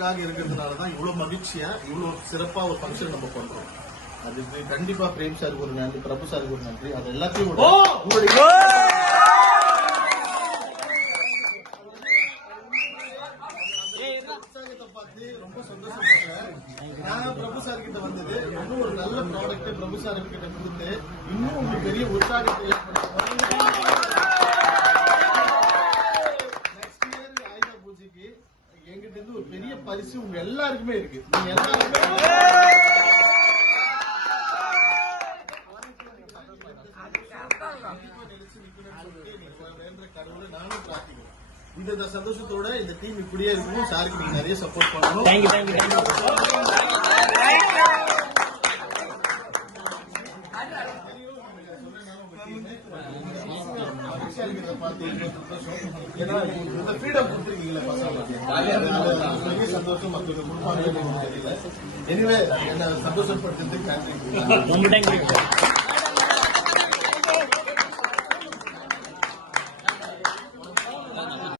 நமக்காக இருக்கிறதுனாலதான் இவ்வளவு மகிழ்ச்சியா இவ்வளவு சிறப்பா ஒரு ஃபங்க்ஷன் நம்ம பண்றோம். அதுக்கு கண்டிப்பா பிரேம் சாருக்கு ஒரு நன்றி, பிரபு சாருக்கு ஒரு நன்றி. அது எல்லாத்தையும் உற்சாகத்தை பார்த்து ரொம்ப சந்தோஷப்படுறேன். நான் பிரபு சார் கிட்ட வந்தது இன்னும் ஒரு நல்ல ப்ராடக்ட் பிரபு சார் கிட்ட கொடுத்து இன்னும் ஒரு பெரிய உற்சாகத்தை நெக்ஸ்ட் இயர் ஆயுத பூஜைக்கு எங்கிட்ட இருந்து ஒரு பெரிய பரிசு உங்க எல்லாருக்குமே இருக்கு. நீங்க எல்லாருமே கடவுளை நானும் பிரார்த்திக்கிறேன். இந்த சந்தோஷத்தோட இந்த டீம் இப்படியே இருக்கணும். சாருக்கு நீங்க நிறைய சப்போர்ட் பண்ணணும். ஃப்ரீடம் கொடுத்துருக்கீங்களா பசங்க சந்தோஷம் மற்றவங்க கொடுப்பாங்க தெரியல. எனிவே என்ன சந்தோஷப்படுத்துறதுக்கு நன்றி.